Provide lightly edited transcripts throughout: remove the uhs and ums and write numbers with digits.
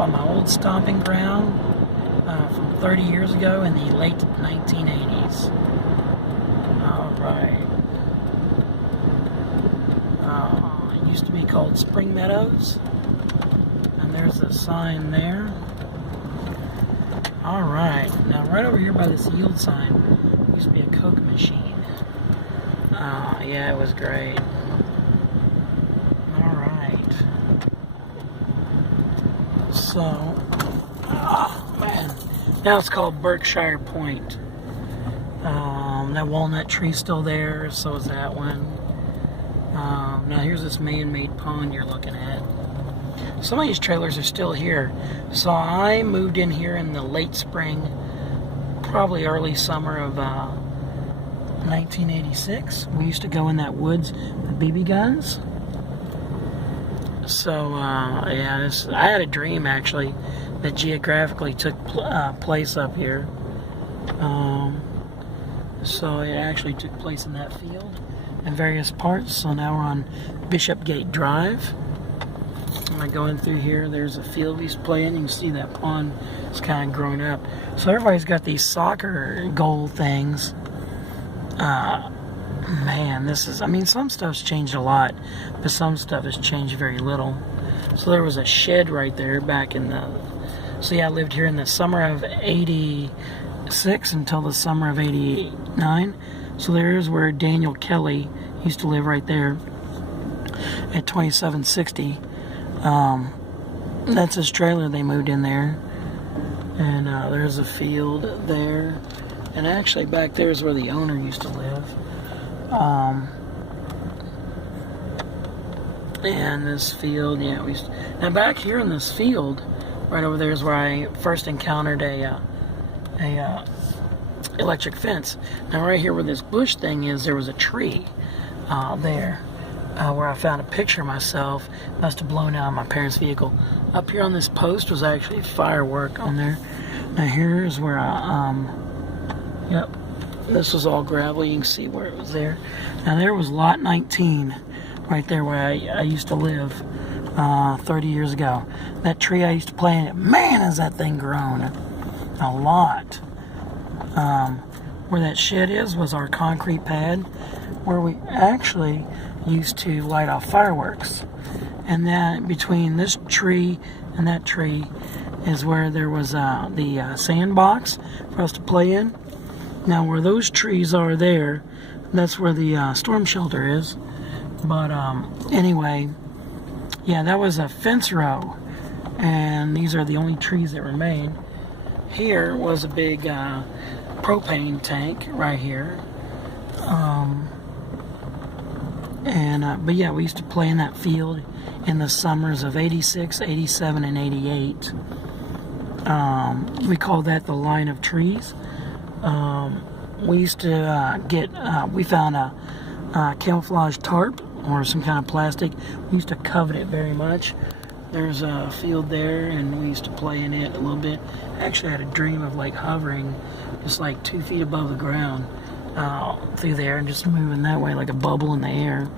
up on my old stomping ground from 30 years ago in the late 1980s. Alright. It used to be called Spring Meadows. And there's a sign there. Alright. Now right over here by this yield sign used to be a Coke machine. Yeah, it was great. Alright. So, oh man. Now it's called Berkshire Pointe. That walnut tree's still there, so is that one. Now here's this man-made pond you're looking at. Some of these trailers are still here. So I moved in here in the late spring, probably early summer of 1986. We used to go in that woods with BB guns. So yeah, I had a dream actually that geographically took place up here. So it actually took place in that field in various parts. So now we're on Bishopgate Drive. Am I going through here? There's a field we used to play in. You can see that pond is kind of grown up. So everybody's got these soccer goal things. Man, I mean, some stuff's changed a lot, but some stuff has changed very little. So there was a shed right there back in so yeah, I lived here in the summer of 86 until the summer of 89. So there's where Daniel Kelly used to live right there at 2760. That's his trailer. They moved in there. And there's a field there. And actually back there is where the owner used to live. And this field, yeah, now back here in this field, right over there is where I first encountered a electric fence. Now right here where this bush thing is, there was a tree there where I found a picture of myself. Must have blown out of my parents' vehicle. Up here on this post was actually firework on there. Now here is where yep, this was all gravel. You can see where it was there. Now there was lot 19 right there where I used to live 30 years ago. That tree I used to play in it, man, has that thing grown a lot. Where that shed is was our concrete pad where we actually used to light off fireworks. And then between this tree and that tree is where there was the sandbox for us to play in. Now where those trees are there, that's where the storm shelter is. But anyway, yeah, that was a fence row, and these are the only trees that remain. Here was a big propane tank right here. But yeah, we used to play in that field in the summers of 86, 87, and 88. We called that the line of trees. We used to we found a camouflage tarp or some kind of plastic. We used to covet it very much. There's a field there, and we used to play in it a little bit. Actually, I had a dream of like hovering just like 2 feet above the ground through there and just moving that way like a bubble in the air.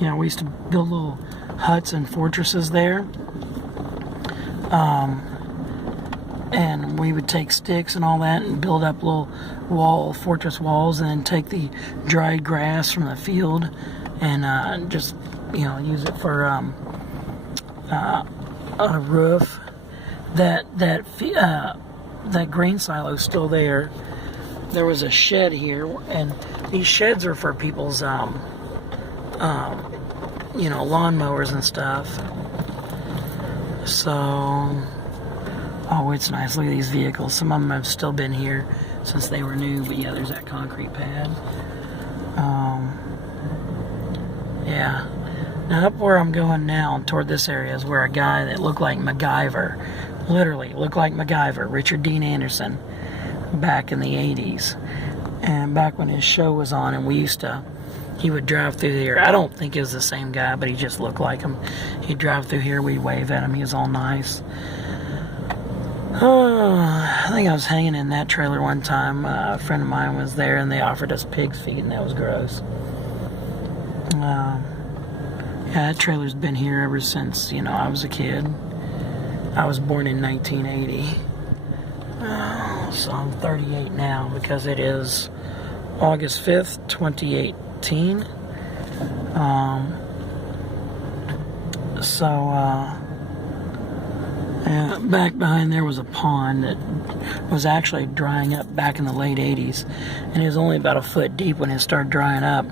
You know, we used to build little huts and fortresses there. And we would take sticks and all that and build up little fortress walls, and then take the dried grass from the field and just, you know, use it for a roof. That grain silo's still there. There was a shed here, and these sheds are for people's you know, lawnmowers and stuff. So, oh, it's nice. Look at these vehicles. Some of them have still been here since they were new, but yeah, there's that concrete pad. Yeah. Now up where I'm going now, toward this area, is where a guy that looked like MacGyver, literally looked like MacGyver, Richard Dean Anderson, back in the 80s. And back when his show was on, and he would drive through here. I don't think it was the same guy, but he just looked like him. He'd drive through here, we'd wave at him, he was all nice. I think I was hanging in that trailer one time. A friend of mine was there, and they offered us pig's feet, and that was gross. Yeah, that trailer's been here ever since, you know, I was a kid. I was born in 1980. So I'm 38 now because it is August 5th, 2018. Back behind there was a pond that was actually drying up back in the late 80s, and it was only about a foot deep when it started drying up.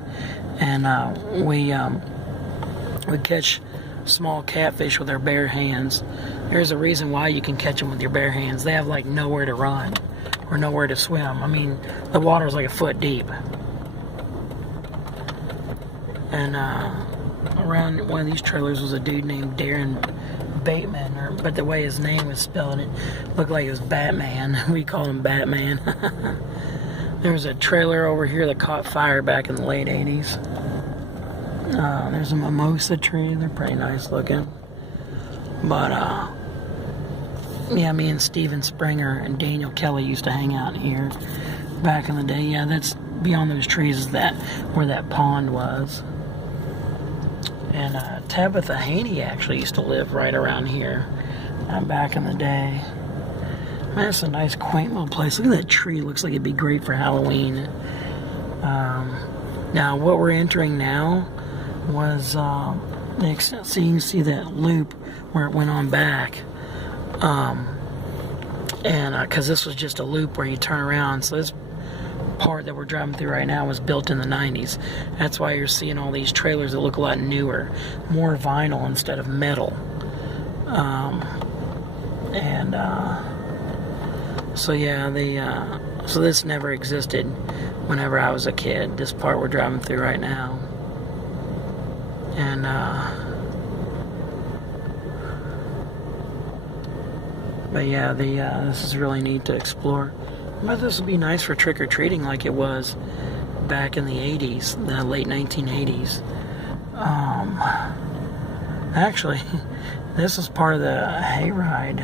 And we catch small catfish with our bare hands. There's a reason why you can catch them with your bare hands. They have like nowhere to run or nowhere to swim. I mean, the water's like a foot deep. And around one of these trailers was a dude named Bateman, but the way his name was spelled, it looked like it was Batman. We called him Batman. There was a trailer over here that caught fire back in the late 80s. There's a mimosa tree. They're pretty nice looking. But, yeah, me and Steven Springer and Daniel Kelly used to hang out here back in the day. Yeah, that's beyond those trees is that where that pond was. And Tabitha Haney actually used to live right around here back in the day. Man, that's a nice, quaint little place. Look at that tree. Looks like it'd be great for Halloween. Now, what we're entering now was, so you can see that loop where it went on back. Because this was just a loop where you turn around. So this part that we're driving through right now was built in the 90s. That's why you're seeing all these trailers that look a lot newer, more vinyl instead of metal. So yeah, so this never existed whenever I was a kid. This part we're driving through right now, and but yeah, this is really neat to explore. But this would be nice for trick-or-treating like it was back in the 80s, the late 1980s. Actually, this was part of the hayride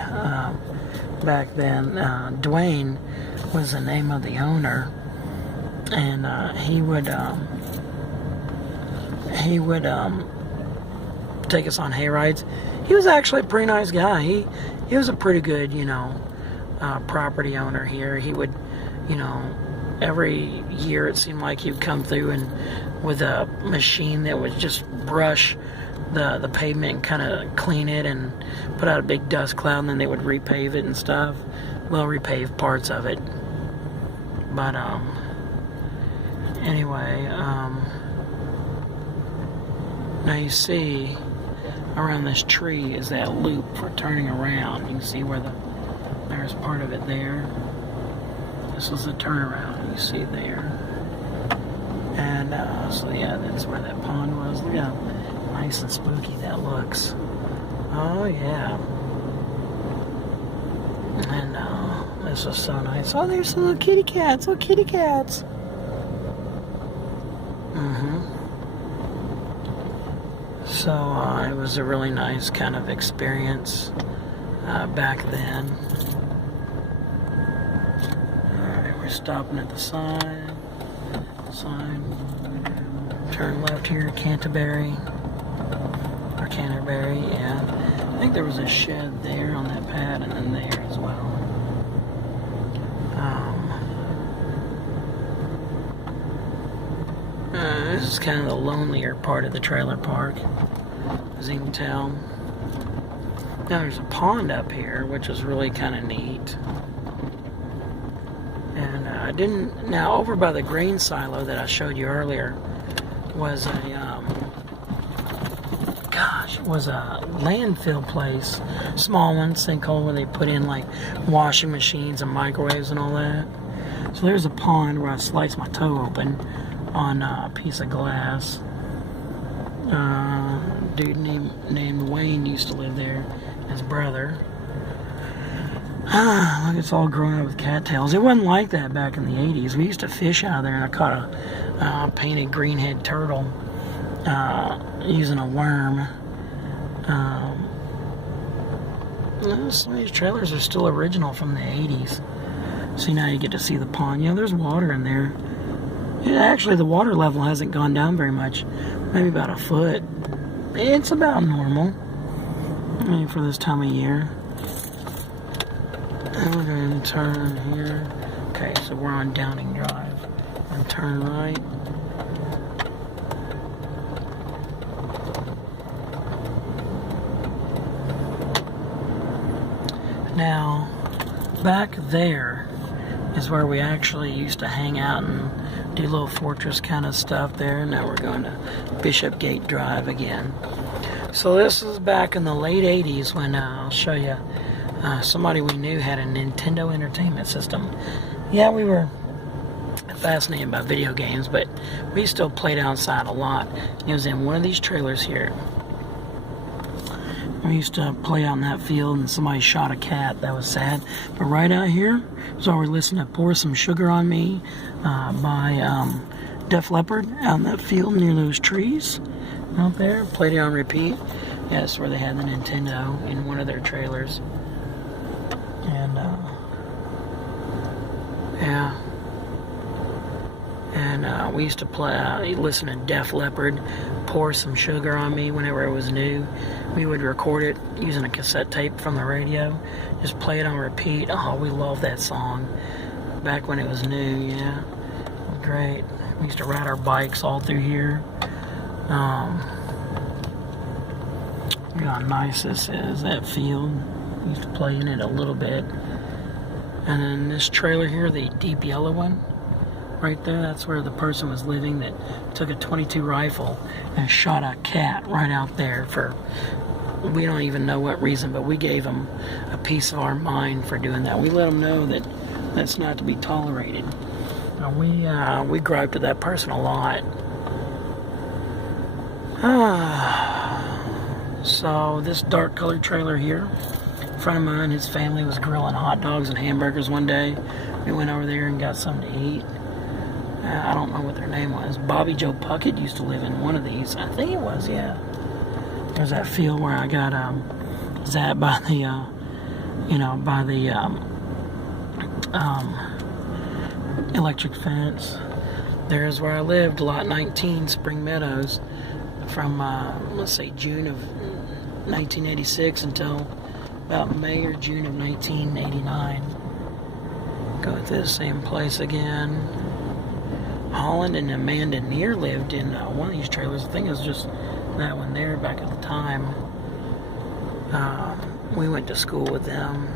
back then. Dwayne was the name of the owner, and he would take us on hayrides. He was actually a pretty nice guy. He was a pretty good, property owner here. He would, every year it seemed like he'd come through and with a machine that would just brush the pavement and kind of clean it and put out a big dust cloud, and then they would repave it and stuff. Well, repave parts of it. But anyway, now you see around this tree is that loop for turning around. You can see where there's part of it there. This is the turnaround you see there. And so yeah, that's where that pond was. Look how nice and spooky that looks. Oh yeah. And this was so nice. Oh, there's some little kitty cats. Little kitty cats. So it was a really nice kind of experience back then. Alright, we're stopping at the sign. Turn left here, Canterbury. Yeah. I think there was a shed there on that pad and then there as well. This is kind of the lonelier part of the trailer park, as you can tell. Now there's a pond up here, which is really kind of neat. And now over by the grain silo that I showed you earlier was a landfill place, small one, sinkhole, where they put in like washing machines and microwaves and all that. So there's a pond where I sliced my toe open on a piece of glass. Dude named Wayne used to live there, his brother. Look, it's all grown up with cattails. It wasn't like that back in the 80s. We used to fish out of there, and I caught a painted greenhead turtle using a worm. Some of these trailers are still original from the 80s. See, now you get to see the pond. There's water in there. Actually, the water level hasn't gone down very much. Maybe about a foot. It's about normal. I mean, for this time of year. and turn here. Okay, so we're on Downing Drive. And turn right. Now, back there is where we actually used to hang out and do little fortress kind of stuff there. Now we're going to Bishopgate Drive again. So this is back in the late 80s when I'll show you somebody we knew had a Nintendo Entertainment System. Yeah, we were fascinated by video games, but we still played outside a lot. It was in one of these trailers here. We used to play out in that field and somebody shot a cat. That was sad. But right out here is where we're listening to Pour Some Sugar on Me by Def Leppard out in that field near those trees out there. Played it on repeat. Yeah, that's where they had the Nintendo in one of their trailers. And yeah. And we used to listen to Def Leppard, Pour Some Sugar on Me whenever it was new. We would record it using a cassette tape from the radio. Just play it on repeat. Oh, we loved that song. Back when it was new, yeah. Great. We used to ride our bikes all through here. Look how nice this is, that field. We used to play in it a little bit. And then this trailer here, the deep yellow one. Right there, that's where the person was living that took a .22 rifle and shot a cat right out there for, we don't even know what reason, but we gave them a piece of our mind for doing that. We let them know that that's not to be tolerated. We griped at that person a lot. So this dark colored trailer here, a friend of mine, his family was grilling hot dogs and hamburgers one day. We went over there and got something to eat. I don't know what their name was. Bobby Joe Puckett used to live in one of these. I think it was, yeah. There's that field where I got zapped by the, electric fence. There's where I lived, lot 19, Spring Meadows, from, let's say, June of 1986 until about May or June of 1989. Go to the same place again. Holland and Amanda Neer lived in one of these trailers. I think it was just that one there back at the time. We went to school with them.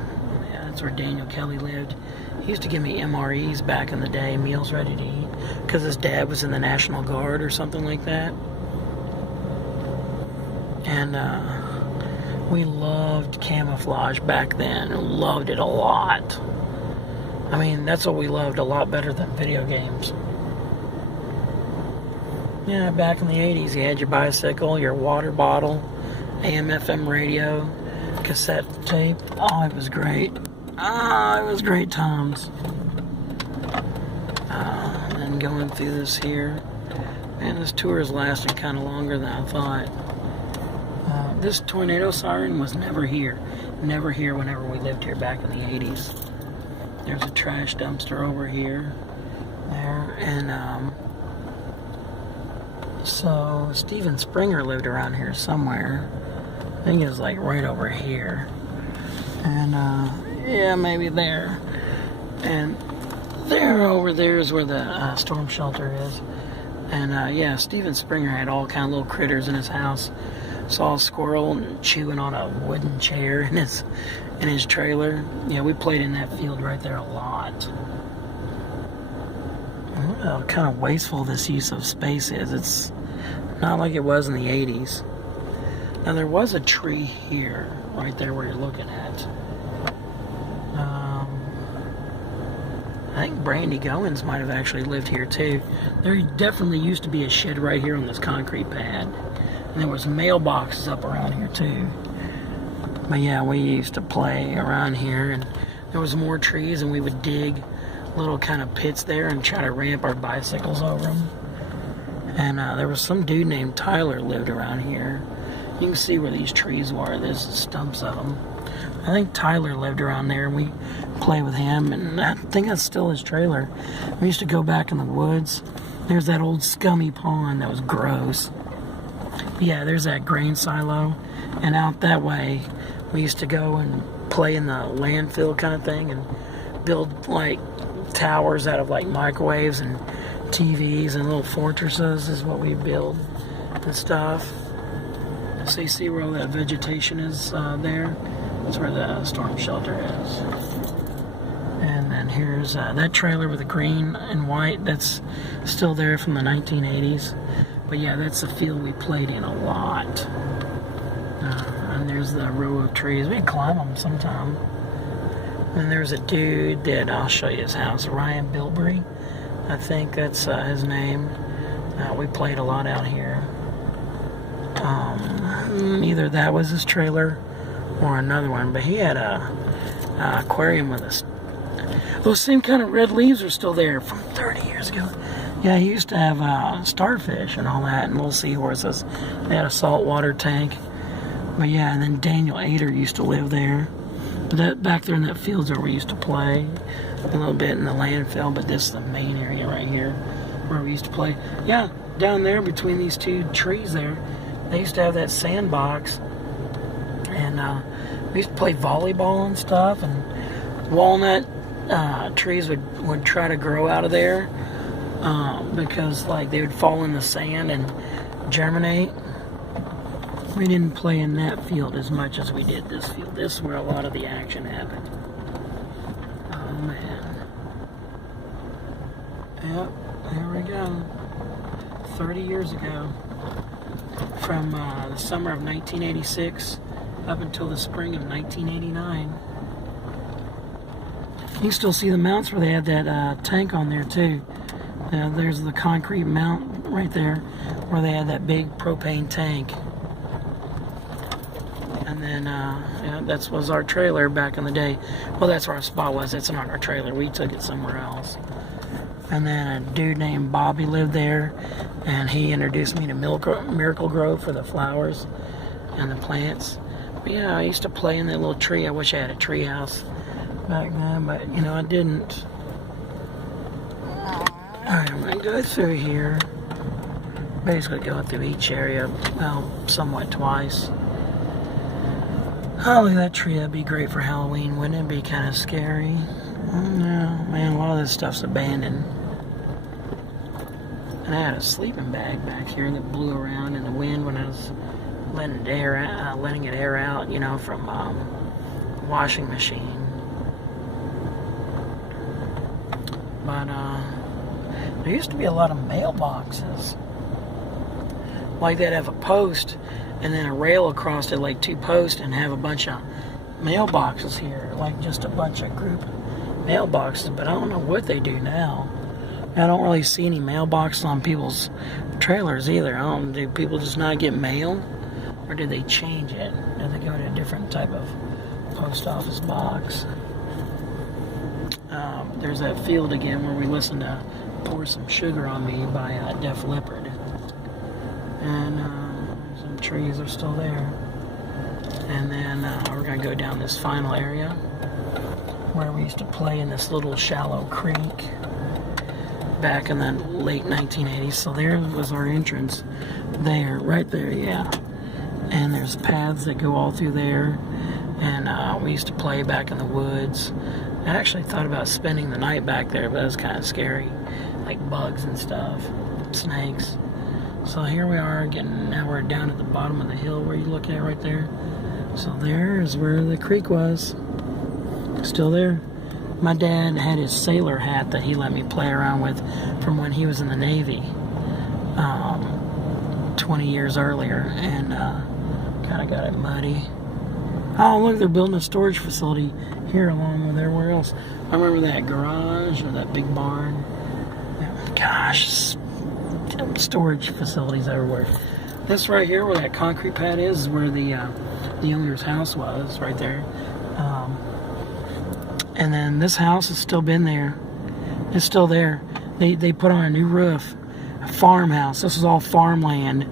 Yeah, that's where Daniel Kelly lived. He used to give me MREs back in the day, meals ready to eat, because his dad was in the National Guard or something like that. And we loved camouflage back then. Loved it a lot. I mean, that's what we loved a lot better than video games. Yeah, back in the 80s, you had your bicycle, your water bottle, AM/FM radio, cassette tape. Oh, it was great. It was great times. And going through this here. Man, this tour is lasting kind of longer than I thought. This tornado siren was never here. Never here whenever we lived here back in the 80s. There's a trash dumpster over here. There, and, so Steven Springer lived around here somewhere. I think it was like right over here. And yeah, maybe there. And there over there is where the storm shelter is. And yeah, Steven Springer had all kind of little critters in his house. Saw a squirrel chewing on a wooden chair in his trailer. Yeah, we played in that field right there a lot. How kind of wasteful this use of space is. It's not like it was in the 80s. Now there was a tree here, right there where you're looking at. I think Brandy Goins might have actually lived here too. There definitely used to be a shed right here on this concrete pad. And there was mailboxes up around here too. But yeah, we used to play around here, and there was more trees, and we would dig little kind of pits there and try to ramp our bicycles over them. And there was some dude named Tyler lived around here. You can see where these trees were. There's the stumps of them. I think Tyler lived around there, and we played with him, and I think that's still his trailer. We used to go back in the woods. There's that old scummy pond that was gross. Yeah, there's that grain silo, and out that way we used to go and play in the landfill kind of thing, and build like towers out of like microwaves and TVs and little fortresses is what we build and stuff. So you see where all that vegetation is there? That's where the storm shelter is. And then here's that trailer with the green and white. That's still there from the 1980s. But yeah, that's the field we played in a lot. And there's the row of trees. We'd climb them sometime. And there's a dude that I'll show you his house, Ryan Bilberry. I think that's his name. We played a lot out here. Either that was his trailer or another one, but he had a aquarium with us. Those same kind of red leaves are still there from 30 years ago. Yeah, he used to have starfish and all that, and little seahorses. They had a saltwater tank. But yeah, and then Daniel Ader used to live there. But that back there in that field's where we used to play a little bit in the landfill. But this is the main area right here where we used to play. Yeah, down there between these two trees there, they used to have that sandbox, and we used to play volleyball and stuff. And walnut trees would try to grow out of there because like they would fall in the sand and germinate. We didn't play in that field as much as we did this field. This is where a lot of the action happened. Oh man. Yep, there we go. 30 years ago. From the summer of 1986 up until the spring of 1989. You can still see the mounts where they had that tank on there too. There's the concrete mount right there where they had that big propane tank. And then, yeah, that was our trailer back in the day. Well, that's where our spot was. It's not our trailer. We took it somewhere else. And then a dude named Bobby lived there, and he introduced me to Miracle Grove for the flowers and the plants. But yeah, I used to play in that little tree. I wish I had a tree house back then, but you know, I didn't. Alright, I'm going to go through here. Basically going through each area, well, somewhat twice. Oh, look at that tree. That'd be great for Halloween, wouldn't it? Be kind of scary. No, man, a lot of this stuff's abandoned. And I had a sleeping bag back here that blew around in the wind when I was letting it air out, you know, from the washing machine. But there used to be a lot of mailboxes. Like they'd have a post and then a rail across it, like two posts, and have a bunch of mailboxes here, like just a bunch of group mailboxes. But I don't know what they do now. I don't really see any mailboxes on people's trailers either. Do people just not get mail, or do they change it? Do they go to a different type of post office box? There's that field again where we listened to Pour Some Sugar on Me by Def Leppard. And some trees are still there. And then we're going to go down this final area where we used to play in this little shallow creek back in the late 1980s. So there was our entrance there, right there, yeah. And there's paths that go all through there. And we used to play back in the woods. I actually thought about spending the night back there, but it was kind of scary. Like bugs and stuff, snakes. So here we are again. Now we're down at the bottom of the hill where you look at right there. So there is where the creek was. Still there. My dad had his sailor hat that he let me play around with from when he was in the Navy 20 years earlier, and kind of got it muddy. Oh, look, they're building a storage facility here along with everywhere else. I remember that garage or that big barn. Gosh, storage facilities everywhere. This right here where that concrete pad is where the owner's house was, right there. And then this house has still been there. It's still there. They put on a new roof, a farmhouse. This was all farmland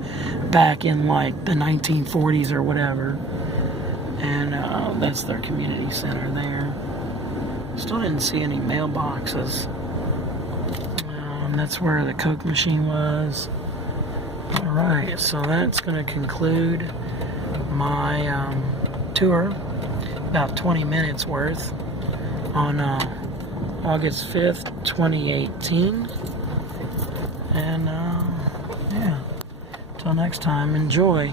back in like the 1940s or whatever. And that's their community center there. Still didn't see any mailboxes. That's where the Coke machine was. Alright, so that's going to conclude my tour. About 20 minutes worth on August 5th, 2018. And, yeah. Till next time, enjoy.